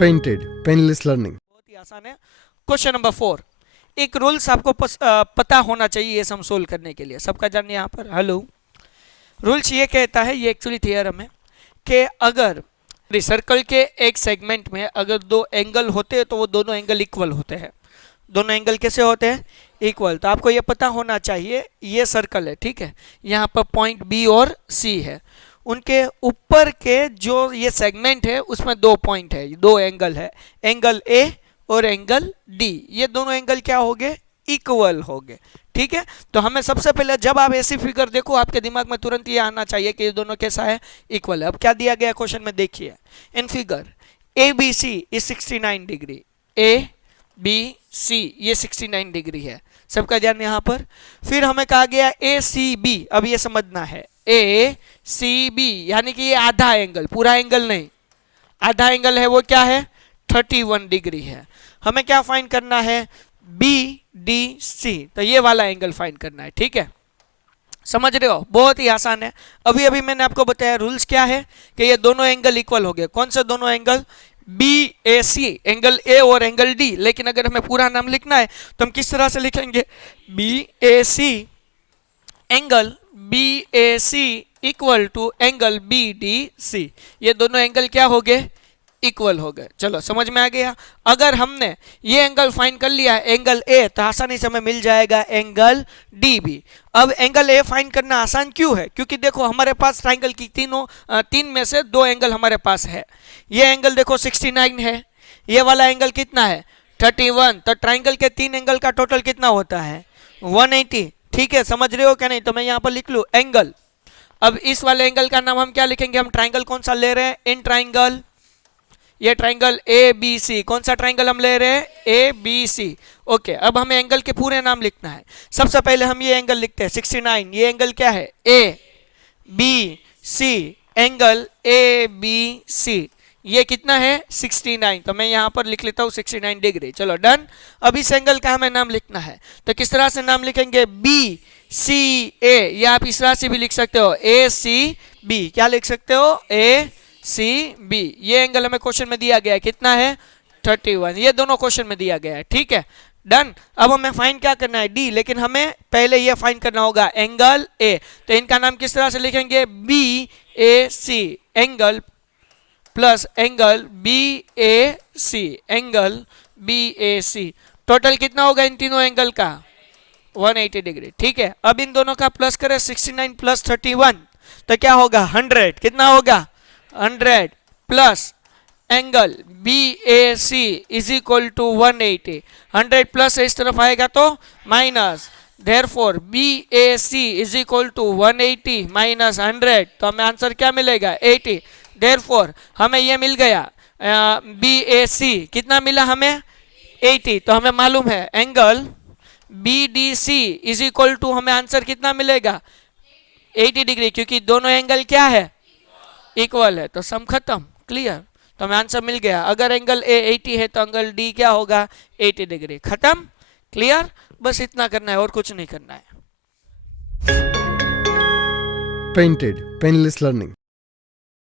Painted painless learning. बहुत ही आसान है। क्वेश्चन नंबर 4, एक रूल्स आपको पता होना चाहिए ये सम सोल्व करने के लिए। सबका जानिए यहाँ पर। हेलो, रूल्स ये कहता है, ये एक्चुअली थ्योरम है कि अगर सर्कल के एक सेगमेंट में अगर दो एंगल होते हैं तो वो दोनों एंगल इक्वल होते हैं। दोनों एंगल कैसे होते हैं? इक्वल। तो आपको ये पता होना चाहिए, ये सर्कल है, ठीक है, यहाँ पर पॉइंट बी और सी है, उनके ऊपर के जो ये सेगमेंट है उसमें दो पॉइंट है, दो एंगल है, एंगल ए और एंगल डी। ये दोनों एंगल क्या हो गए? इक्वल हो गए, ठीक है। तो हमें सबसे पहले जब आप ऐसी फिगर देखो आपके दिमाग में तुरंत ये आना चाहिए कि ये दोनों कैसा है? इक्वल है। अब क्या दिया गया क्वेश्चन में देखिए, in figure A B C is 69 degree, A B C ये 69 डिग्री है। सबका ध्यान यहाँ पर। फिर हमें कहा गया ए सी बी, अब ये समझना है, ए सी बी यानी कि ये आधा एंगल, पूरा एंगल नहीं, आधा एंगल है, वो क्या है? 31 डिग्री है। हमें क्या फाइंड करना है? बी डी सी, तो ये वाला एंगल फाइंड करना है, ठीक है। समझ रहे हो? बहुत ही आसान है। अभी अभी मैंने आपको बताया रूल्स क्या है कि ये दोनों एंगल इक्वल हो गए। कौन से दोनों angle? B A C, angle A और एंगल डी। लेकिन अगर हमें पूरा नाम लिखना है तो हम किस तरह से लिखेंगे? B A C, angle B A C equal to angle B D C. ये दोनों एंगल क्या हो गए? इक्वल हो गए। चलो समझ में आ गया। अगर हमने ये एंगल फाइंड कर लिया एंगल ए, तो आसानी से हमें मिल जाएगा एंगल डी भी। अब एंगल ए फाइंड करना आसान क्यों है? क्योंकि देखो हमारे पास ट्राइंगल की तीन में से दो एंगल हमारे पास है। ये एंगल देखो 69 है, ये वाला एंगल कितना है? 31। तो ट्राइंगल के तीन एंगल का टोटल कितना होता है? 180। ठीक है, समझ रहे हो क्या? नहीं तो मैं यहाँ पर लिख लूँ एंगल। अब इस वाले एंगल का नाम हम क्या लिखेंगे? हम ट्राइंगल कौन सा ले रहे हैं? इन ट्राइंगल, ये ट्राइंगल ए बी सी, कौन सा ट्राइंगल हम ले रहे हैं? ए बी सी। ओके, अब हमें एंगल के पूरे नाम लिखना है। सबसे पहले हम ये एंगल लिखते हैं 69। ये एंगल क्या है? A B C, angle A B C. ये कितना है? 69। तो मैं यहाँ पर लिख लेता हूँ 69 डिग्री। चलो डन। अब इस एंगल का हमें नाम लिखना है, तो किस तरह से नाम लिखेंगे? बी सी ए, या आप इस तरह से भी लिख सकते हो, ए सी बी। क्या लिख सकते हो? ए सी बी। ये एंगल हमें क्वेश्चन में दिया गया है, कितना है? 31। ये दोनों क्वेश्चन में दिया गया है, ठीक है, डन। अब हमें फाइंड क्या करना है? डी। लेकिन हमें पहले ये फाइंड करना होगा एंगल ए। तो इनका नाम किस तरह से लिखेंगे? B A C, angle plus angle B A C, angle B A C. Total कितना होगा इन तीनों एंगल का? 180 डिग्री, ठीक है। अब इन दोनों का प्लस करें, 69 प्लस 31, तो क्या होगा? 100। कितना होगा? 100 plus angle B A C is equal to 180। 100 plus इस तरफ आएगा तो minus, therefore B A C is equal to 180 minus 100, तो हमें आंसर क्या मिलेगा? 80। देयरफॉर हमें ये मिल गया बी ए सी, कितना मिला हमें? 80। तो हमें मालूम है angle B D C is equal to, हमें आंसर कितना मिलेगा? 80 डिग्री, क्योंकि दोनों एंगल क्या है? इक्वल है। तो सम खत्म, क्लियर। तो हमें आंसर मिल गया। अगर एंगल ए 80 है तो एंगल डी क्या होगा? 80 डिग्री। खत्म, क्लियर। बस इतना करना है और कुछ नहीं करना है। Painted painless learning.